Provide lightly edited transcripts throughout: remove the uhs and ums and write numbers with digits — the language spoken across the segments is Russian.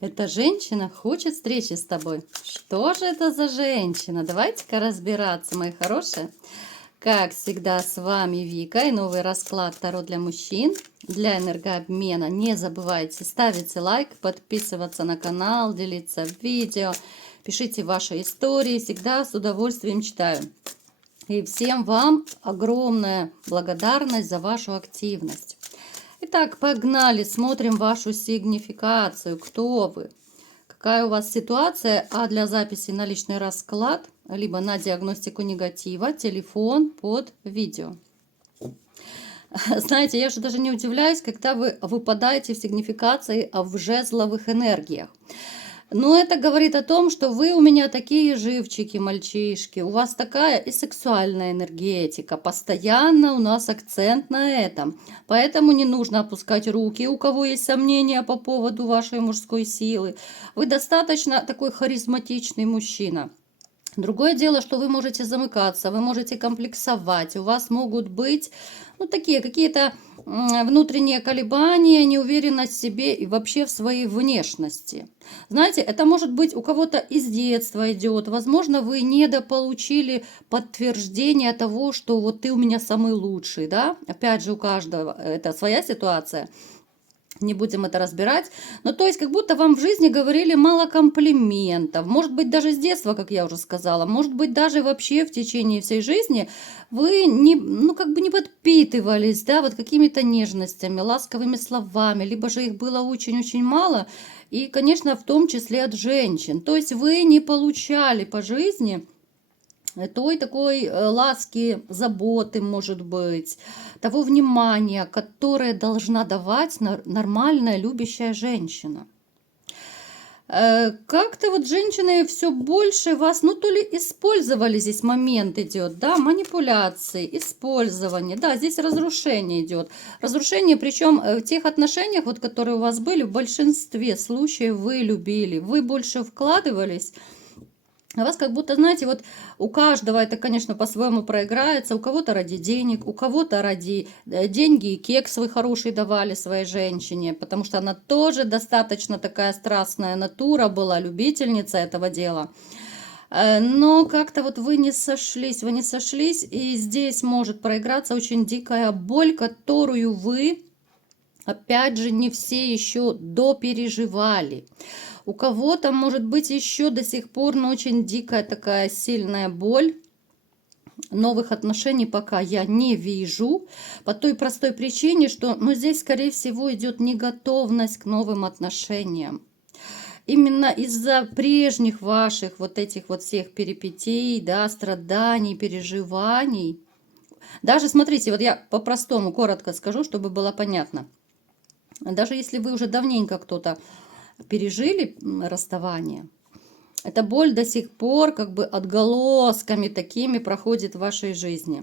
Эта женщина хочет встречи с тобой. Что же это за женщина? Давайте-ка разбираться, мои хорошие. Как всегда, с вами Вика и новый расклад Таро для мужчин, для энергообмена. Не забывайте ставить лайк, подписываться на канал, делиться видео, пишите ваши истории, всегда с удовольствием читаю. И всем вам огромная благодарность за вашу активность. Итак, погнали, смотрим вашу сигнификацию. Кто вы? Какая у вас ситуация? А для записи на личный расклад, либо на диагностику негатива, телефон под видео. Знаете, я же даже не удивляюсь, когда вы выпадаете в сигнификации в жезловых энергиях. Но это говорит о том, что вы у меня такие живчики, мальчишки. У вас такая и сексуальная энергетика. Постоянно у нас акцент на этом. Поэтому не нужно опускать руки, у кого есть сомнения по поводу вашей мужской силы. Вы достаточно такой харизматичный мужчина. Другое дело, что вы можете замыкаться, вы можете комплексовать, у вас могут быть такие какие-то внутренние колебания, неуверенность в себе и вообще в своей внешности. Знаете, это может быть у кого-то из детства идет, возможно, вы недополучили подтверждение того, что вот ты у меня самый лучший, да? Опять же, у каждого это своя ситуация. Не будем это разбирать. Но то есть, как будто вам в жизни говорили мало комплиментов. Может быть, даже с детства, как я уже сказала. Может быть, даже вообще в течение всей жизни вы не подпитывались, да, вот какими-то нежностями, ласковыми словами. Либо же их было очень-очень мало. И, конечно, в том числе от женщин. То есть, вы не получали по жизни той такой ласки, заботы, может быть, того внимания, которое должна давать нормальная любящая женщина. Как-то вот женщины все больше вас, то ли использовали, здесь момент идет, да, манипуляции, использование, да, здесь разрушение идет. Разрушение, причем в тех отношениях, вот, которые у вас были, в большинстве случаев вы любили, вы больше вкладывались. А вас как будто, знаете, вот у каждого это, конечно, по-своему проиграется. У кого-то ради денег, у кого-то ради деньги и кекс свой хороший давали своей женщине, потому что она тоже достаточно такая страстная натура была, любительница этого дела. Но как-то вот вы не сошлись, и здесь может проиграться очень дикая боль, которую вы, опять же, не все еще допереживали. У кого-то может быть еще до сих пор, очень дикая такая сильная боль. Новых отношений пока я не вижу, по той простой причине, что здесь, скорее всего, идет неготовность к новым отношениям. Именно из-за прежних ваших вот этих вот всех перипетий, да, страданий, переживаний. Даже, смотрите, вот я по-простому, коротко скажу, чтобы было понятно. Даже если вы уже давненько кто-то пережили расставание, эта боль до сих пор как бы отголосками такими проходит в вашей жизни.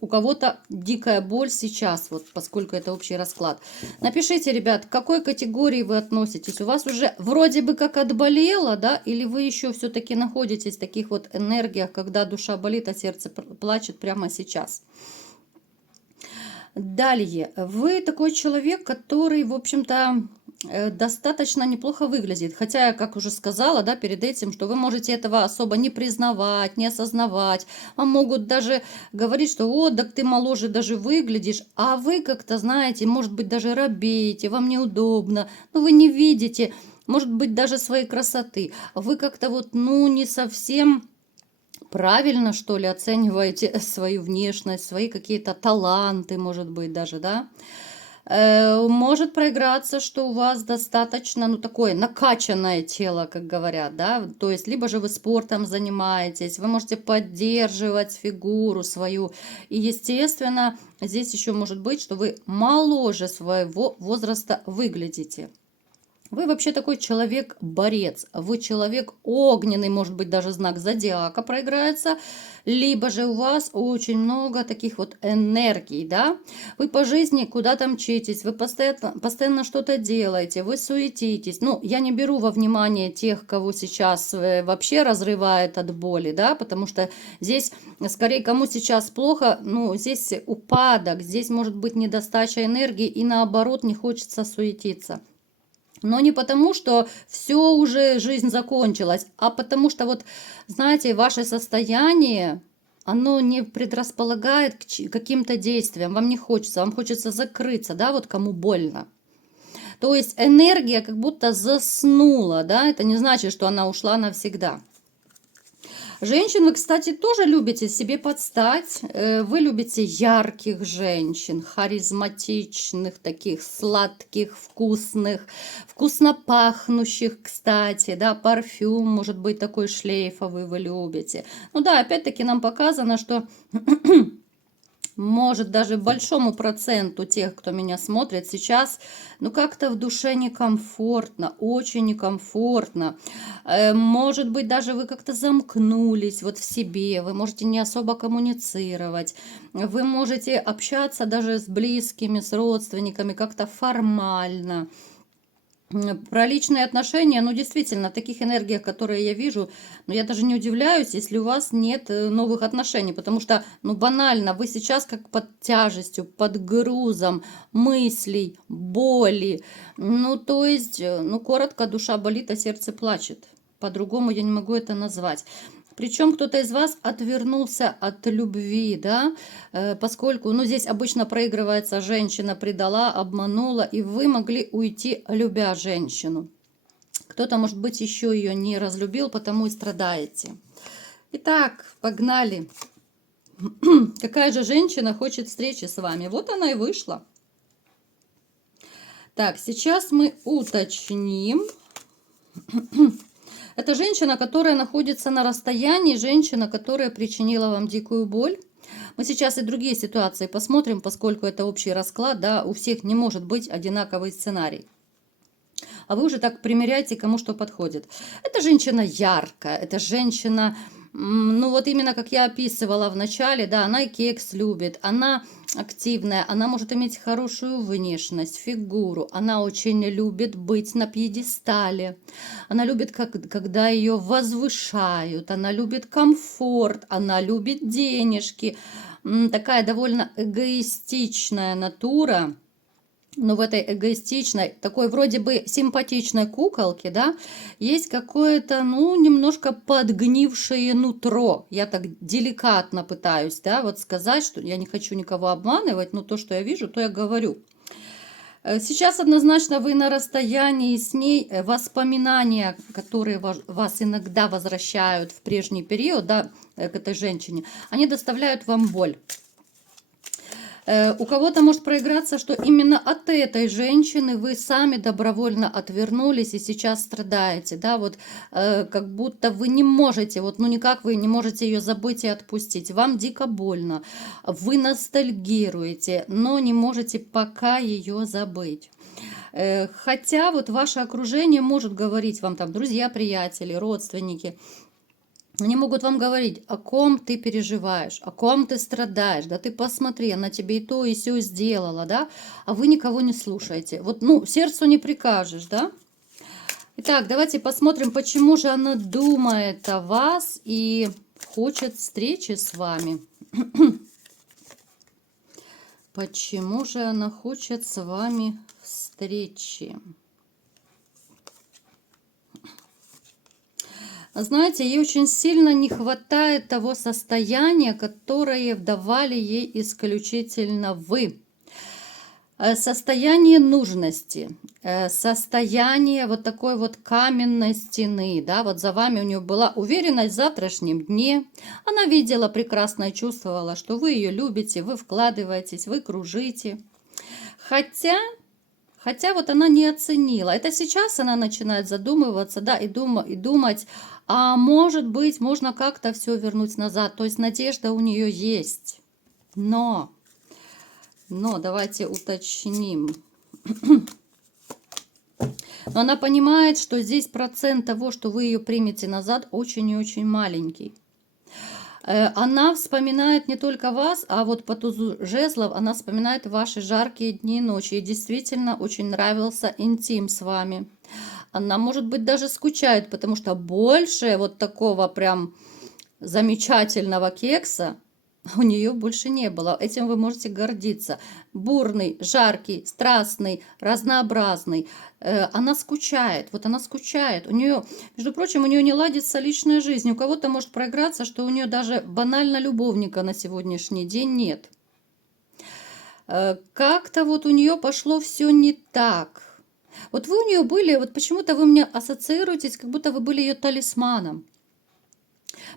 У кого-то дикая боль сейчас, вот поскольку это общий расклад. Напишите, ребят, к какой категории вы относитесь. У вас уже вроде бы как отболело, да, или вы еще все-таки находитесь в таких вот энергиях, когда душа болит, а сердце плачет прямо сейчас. Далее, вы такой человек, который, в общем-то, достаточно неплохо выглядит. Хотя, как уже сказала, да, перед этим, что вы можете этого особо не признавать, не осознавать. Вам могут даже говорить, что вот, так ты моложе даже выглядишь, а вы как-то, знаете, может быть, даже робеете, вам неудобно, но вы не видите, может быть, даже своей красоты. Вы как-то вот, не совсем правильно, что ли, оцениваете свою внешность, свои какие-то таланты, может быть, даже, да. Может проиграться, что у вас достаточно, такое накачанное тело, как говорят, да, то есть либо же вы спортом занимаетесь, вы можете поддерживать фигуру свою, и, естественно, здесь еще может быть, что вы моложе своего возраста выглядите. Вы вообще такой человек-борец, вы человек огненный, может быть, даже знак зодиака проиграется, либо же у вас очень много таких вот энергий, да, вы по жизни куда-то мчитесь, вы постоянно что-то делаете, вы суетитесь, я не беру во внимание тех, кого сейчас вообще разрывает от боли, да, потому что здесь, скорее, кому сейчас плохо, здесь упадок, здесь может быть недостача энергии и наоборот не хочется суетиться. Но не потому, что все уже, жизнь закончилась, а потому что вот, знаете, ваше состояние, оно не предрасполагает к каким-то действиям. Вам не хочется, вам хочется закрыться, да, вот кому больно. То есть энергия как будто заснула, да, это не значит, что она ушла навсегда. Женщин вы, кстати, тоже любите себе подстать. Вы любите ярких женщин, харизматичных, таких сладких, вкусных, вкусно пахнущих, кстати, да, парфюм, может быть, такой шлейфовый вы любите. Ну да, опять-таки нам показано, что может даже большому проценту тех, кто меня смотрит сейчас, ну как-то в душе некомфортно, очень некомфортно. Может быть, даже вы как-то замкнулись вот в себе, вы можете не особо коммуницировать, вы можете общаться даже с близкими, с родственниками как-то формально. Про личные отношения, ну, действительно, в таких энергиях, которые я вижу, ну, я даже не удивляюсь, если у вас нет новых отношений, потому что, ну, банально, вы сейчас как под тяжестью, под грузом мыслей, боли, ну, то есть, ну, коротко, душа болит, а сердце плачет. По-другому я не могу это назвать. Причем кто-то из вас отвернулся от любви, да, поскольку, ну, здесь обычно проигрывается женщина предала, обманула, и вы могли уйти, любя женщину. Кто-то, может быть, еще ее не разлюбил, потому и страдаете. Итак, погнали. Какая же женщина хочет встречи с вами? Вот она и вышла. Так, сейчас мы уточним. Это женщина, которая находится на расстоянии, женщина, которая причинила вам дикую боль. Мы сейчас и другие ситуации посмотрим, поскольку это общий расклад, да, у всех не может быть одинаковый сценарий. А вы уже так примеряйте, кому что подходит. Это женщина яркая, это женщина, ну вот именно как я описывала в начале, да, она и кекс любит, она активная, она может иметь хорошую внешность, фигуру, она очень любит быть на пьедестале, она любит, когда ее возвышают, она любит комфорт, она любит денежки, такая довольно эгоистичная натура. Но в этой эгоистичной, такой вроде бы симпатичной куколке, да, есть какое-то, ну, немножко подгнившее нутро. Я так деликатно пытаюсь, да, вот сказать, что я не хочу никого обманывать, но то, что я вижу, то я говорю. Сейчас однозначно вы на расстоянии с ней, воспоминания, которые вас иногда возвращают в прежний период, да, к этой женщине, они доставляют вам боль. У кого-то может проиграться, что именно от этой женщины вы сами добровольно отвернулись и сейчас страдаете, да, вот как будто вы не можете, вот ну никак вы не можете ее забыть и отпустить, вам дико больно, вы ностальгируете, но не можете пока ее забыть. Хотя вот ваше окружение может говорить вам там друзья, приятели, родственники, они могут вам говорить, о ком ты переживаешь, о ком ты страдаешь, да ты посмотри, она тебе и то, и сё сделала, да, а вы никого не слушаете. Вот, ну, сердцу не прикажешь, да. Итак, давайте посмотрим, почему же она думает о вас и хочет встречи с вами. Почему же она хочет с вами встречи? Знаете, ей очень сильно не хватает того состояния, которое давали ей исключительно вы. Состояние нужности, состояние вот такой вот каменной стены, да, вот за вами у нее была уверенность в завтрашнем дне, она видела прекрасно и чувствовала, что вы ее любите, вы вкладываетесь, вы кружите, хотя вот она не оценила. Это сейчас она начинает задумываться, да, и думать, а может быть, можно как-то все вернуть назад. То есть надежда у нее есть. Но давайте уточним. Но она понимает, что здесь процент того, что вы ее примете назад, очень и очень маленький. Она вспоминает не только вас, а вот по тузу жезлов она вспоминает ваши жаркие дни и ночи. Ей действительно очень нравился интим с вами. Она, может быть, даже скучает, потому что больше вот такого прям замечательного кекса у нее больше не было. Этим вы можете гордиться. Бурный, жаркий, страстный, разнообразный. Она скучает. Вот она скучает. У нее, между прочим, у нее не ладится личная жизнь. У кого-то может проиграться, что у нее даже банально любовника на сегодняшний день нет. Как-то вот у нее пошло все не так. Вот вы у нее были, вот почему-то вы мне ассоциируетесь, как будто вы были ее талисманом.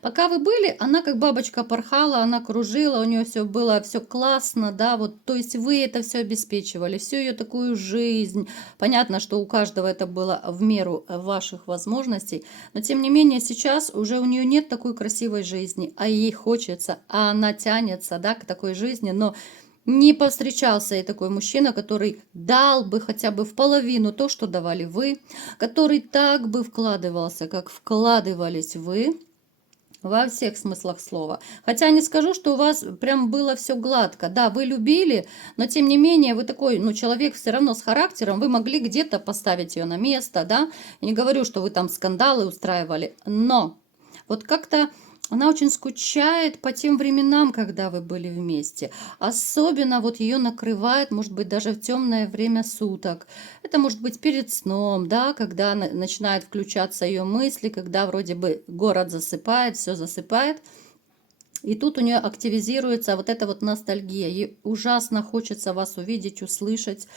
Пока вы были, она как бабочка порхала, она кружила, у нее все было, все классно, да, вот, то есть вы это все обеспечивали, всю ее такую жизнь. Понятно, что у каждого это было в меру ваших возможностей, но тем не менее сейчас уже у нее нет такой красивой жизни, а ей хочется, а она тянется, да, к такой жизни, но не повстречался ей такой мужчина, который дал бы хотя бы в половину то, что давали вы, который так бы вкладывался, как вкладывались вы, во всех смыслах слова. Хотя не скажу, что у вас прям было все гладко. Да, вы любили, но тем не менее вы такой, ну, человек все равно с характером, вы могли где-то поставить ее на место, да. Я не говорю, что вы там скандалы устраивали, но вот как-то она очень скучает по тем временам, когда вы были вместе. Особенно вот ее накрывает, может быть, даже в темное время суток. Это может быть перед сном, да, когда начинают включаться ее мысли, когда вроде бы город засыпает, все засыпает. И тут у нее активизируется вот эта вот ностальгия. Ей ужасно хочется вас увидеть, услышать.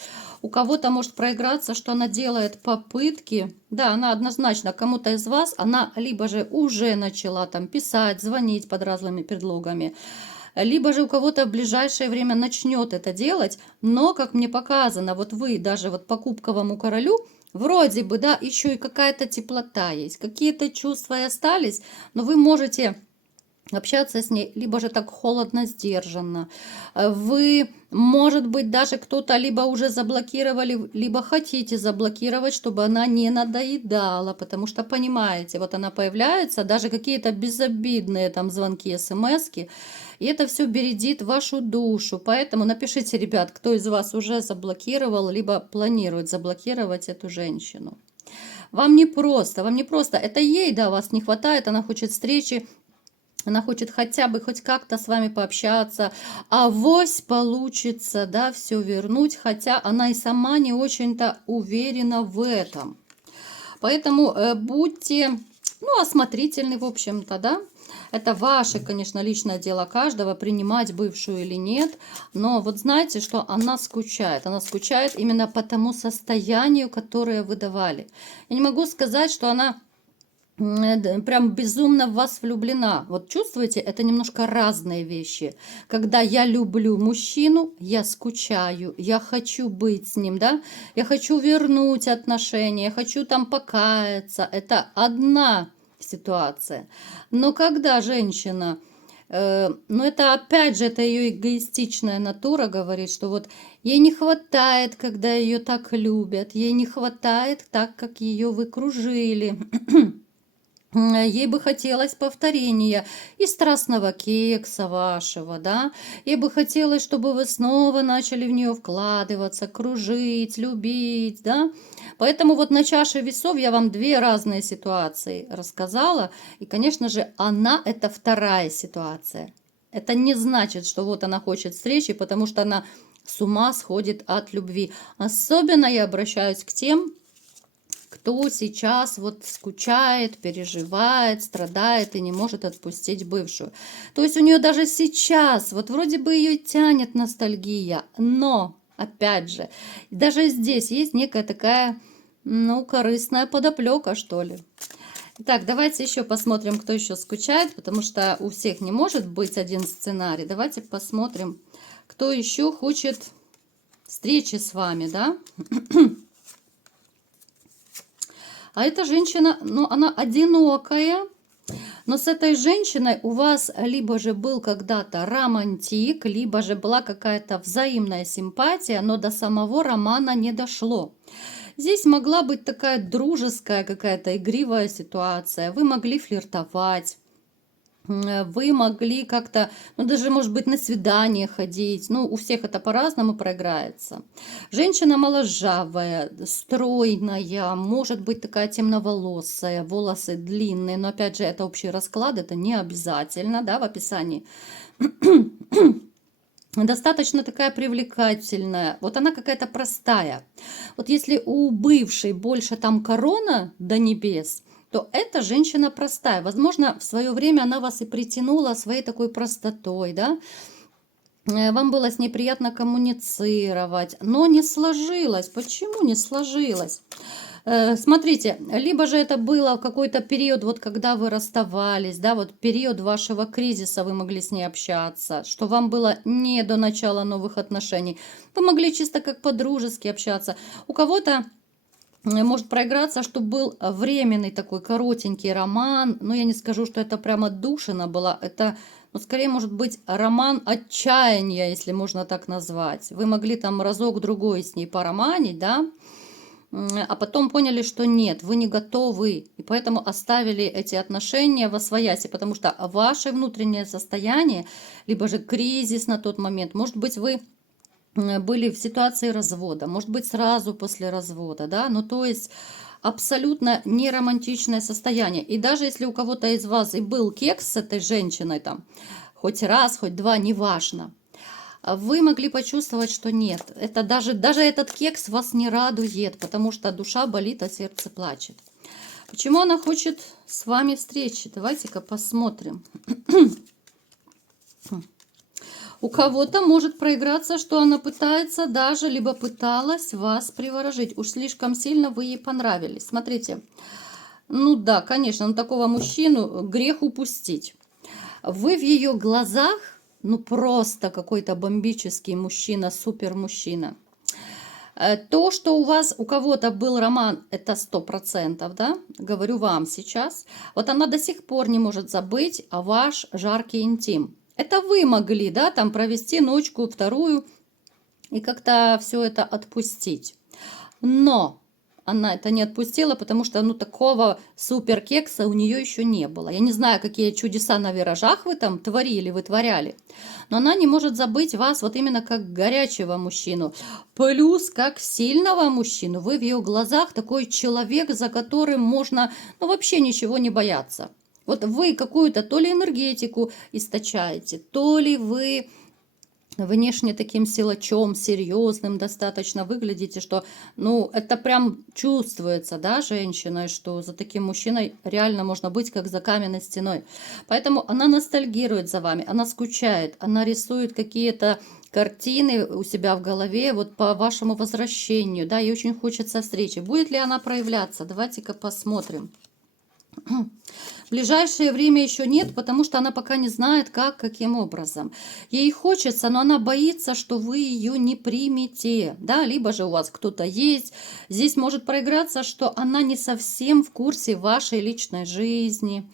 У кого-то может проиграться, что она делает попытки. Да, она однозначно кому-то из вас, она либо же уже начала там писать, звонить под разными предлогами, либо же у кого-то в ближайшее время начнет это делать. Но, как мне показано, вот вы даже вот по кубковому королю, вроде бы, да, еще и какая-то теплота есть, какие-то чувства и остались, но вы можете общаться с ней, либо же так холодно, сдержанно. Вы, может быть, даже кто-то либо уже заблокировали, либо хотите заблокировать, чтобы она не надоедала, потому что, понимаете, вот она появляется, даже какие-то безобидные там звонки, смски, и это все бередит вашу душу. Поэтому напишите, ребят, кто из вас уже заблокировал, либо планирует заблокировать эту женщину. Вам не просто, вам не просто. Это ей, да, вас не хватает, она хочет встречи, она хочет хотя бы хоть как-то с вами пообщаться, авось получится, да, все вернуть, хотя она и сама не очень-то уверена в этом. Поэтому будьте, ну, осмотрительны, в общем-то, да. Это ваше, конечно, личное дело каждого, принимать бывшую или нет. Но вот знаете, что она скучает. Она скучает именно по тому состоянию, которое вы давали. Я не могу сказать, что она прям безумно в вас влюблена. Вот чувствуете, это немножко разные вещи. Когда я люблю мужчину, я скучаю, я хочу быть с ним, да, я хочу вернуть отношения, я хочу там покаяться. Это одна ситуация. Но когда женщина, но это опять же, это ее эгоистичная натура говорит, что вот ей не хватает, когда ее так любят, ей не хватает так, как ее вы кружили. Ей бы хотелось повторения и страстного кекса вашего, да. Ей бы хотелось, чтобы вы снова начали в нее вкладываться, кружить, любить, да. Поэтому вот на чаше весов я вам две разные ситуации рассказала. И, конечно же, она – это вторая ситуация. Это не значит, что вот она хочет встречи, потому что она с ума сходит от любви. Особенно я обращаюсь к тем, кто сейчас вот скучает, переживает, страдает и не может отпустить бывшую. То есть у нее даже сейчас, вот вроде бы ее тянет ностальгия, но, опять же, даже здесь есть некая такая, ну, корыстная подоплека, что ли. Так, давайте еще посмотрим, кто еще скучает, потому что у всех не может быть один сценарий. Давайте посмотрим, кто еще хочет встречи с вами, да? А эта женщина, ну, она одинокая, но с этой женщиной у вас либо же был когда-то романтик, либо же была какая-то взаимная симпатия, но до самого романа не дошло. Здесь могла быть такая дружеская какая-то игривая ситуация, вы могли флиртовать. вы могли как-то, ну, даже, может быть, на свидание ходить. Ну, у всех это по-разному проиграется. Женщина моложавая, стройная, может быть такая темноволосая, волосы длинные. Но, опять же, это общий расклад, это не обязательно, да, в описании. Достаточно такая привлекательная. Вот она какая-то простая. Вот если у бывшей больше там корона до небес, то эта женщина простая. Возможно, в свое время она вас и притянула своей такой простотой, да. Вам было с ней приятно коммуницировать, но не сложилось. Почему не сложилось? Смотрите, либо же это было в какой-то период, вот когда вы расставались, да, вот период вашего кризиса вы могли с ней общаться, что вам было не до начала новых отношений. Вы могли чисто как по-дружески общаться. У кого-то может проиграться, что был временный такой коротенький роман, но я не скажу, что это прямо отдушина была, это, ну, скорее может быть роман отчаяния, если можно так назвать. Вы могли там разок-другой с ней пороманить, да, а потом поняли, что нет, вы не готовы, и поэтому оставили эти отношения восвояси, потому что ваше внутреннее состояние, либо же кризис на тот момент, может быть, вы были в ситуации развода, может быть, сразу после развода, да, ну, то есть абсолютно неромантичное состояние. И даже если у кого-то из вас и был кекс с этой женщиной там, хоть раз, хоть два, неважно, вы могли почувствовать, что нет, это даже этот кекс вас не радует, потому что душа болит, а сердце плачет. Почему она хочет с вами встречи? Давайте-ка посмотрим. У кого-то может проиграться, что она пытается даже, либо пыталась вас приворожить. Уж слишком сильно вы ей понравились. Смотрите, ну да, конечно, на такого мужчину грех упустить. Вы в ее глазах, ну просто какой-то бомбический мужчина, супер мужчина. То, что у вас, у кого-то был роман, это 100%, да, говорю вам сейчас. Вот она до сих пор не может забыть ваш жаркий интим. Это вы могли, да, там провести ночку, вторую и как-то все это отпустить. Но она это не отпустила, потому что, ну, такого супер кекса у нее еще не было. Я не знаю, какие чудеса на виражах вы там творили, вытворяли, но она не может забыть вас вот именно как горячего мужчину. Плюс как сильного мужчину. Вы в ее глазах такой человек, за которым можно, ну, вообще ничего не бояться. Вот вы какую-то то ли энергетику источаете, то ли вы внешне таким силачом, серьезным достаточно выглядите, что, ну, это прям чувствуется, да, женщиной, что за таким мужчиной реально можно быть, как за каменной стеной. Поэтому она ностальгирует за вами, она скучает, она рисует какие-то картины у себя в голове вот по вашему возвращению, да, ей очень хочется встречи. Будет ли она проявляться? Давайте-ка посмотрим. В ближайшее время еще нет, потому что она пока не знает, как, каким образом. Ей хочется, но она боится, что вы ее не примете, да, либо же у вас кто-то есть. Здесь может проиграться, что она не совсем в курсе вашей личной жизни.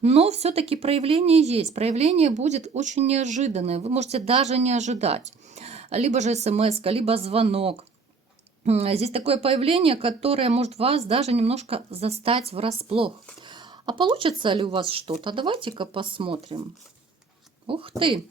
Но все-таки проявление есть. Проявление будет очень неожиданное. Вы можете даже не ожидать. Либо же смс-ка, либо звонок. Здесь такое появление, которое может вас даже немножко застать врасплох. А получится ли у вас что-то? Давайте-ка посмотрим. Ух ты!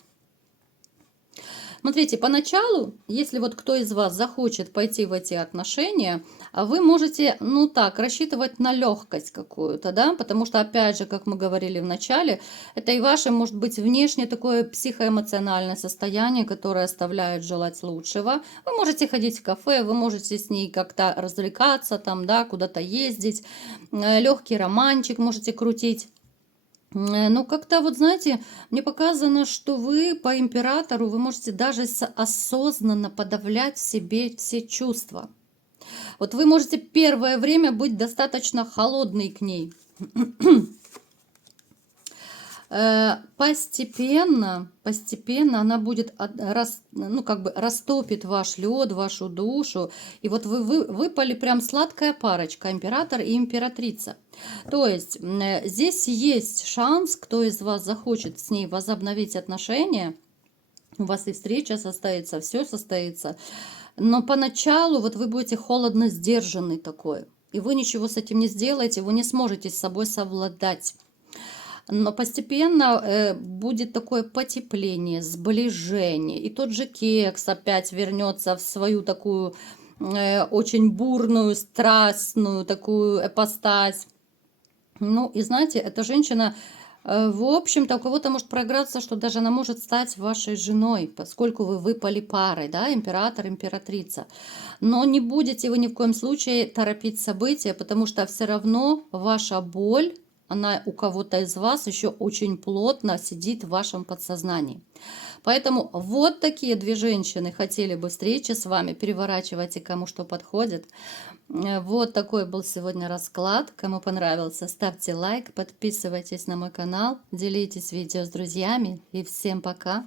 Смотрите, поначалу, если вот кто из вас захочет пойти в эти отношения, вы можете, ну так, рассчитывать на легкость какую-то, да, потому что, опять же, как мы говорили в начале, это и ваше, может быть, внешнее такое психоэмоциональное состояние, которое оставляет желать лучшего. Вы можете ходить в кафе, вы можете с ней как-то развлекаться там, да, куда-то ездить, легкий романчик можете крутить. Ну, как-то вот, знаете, мне показано, что вы по императору, вы можете даже осознанно подавлять в себе все чувства. Вот вы можете первое время быть достаточно холодной к ней. Постепенно она будет, ну, как бы растопит ваш лед, вашу душу. И вот вы выпали прям сладкая парочка, император и императрица. То есть здесь есть шанс, кто из вас захочет с ней возобновить отношения. У вас и встреча состоится, все состоится. Но поначалу вот вы будете холодно сдержанный такой. И вы ничего с этим не сделаете, вы не сможете с собой совладать. Но постепенно будет такое потепление, сближение. И тот же кекс опять вернется в свою такую очень бурную, страстную такую ипостась. Ну, и знаете, эта женщина, в общем-то, у кого-то может проиграться, что даже она может стать вашей женой, поскольку вы выпали парой, да, император, императрица. Но не будете вы ни в коем случае торопить события, потому что все равно ваша боль, она у кого-то из вас еще очень плотно сидит в вашем подсознании. Поэтому вот такие две женщины хотели бы встречи с вами. Переворачивайте, кому что подходит. Вот такой был сегодня расклад. Кому понравился, ставьте лайк, подписывайтесь на мой канал, делитесь видео с друзьями. И всем пока!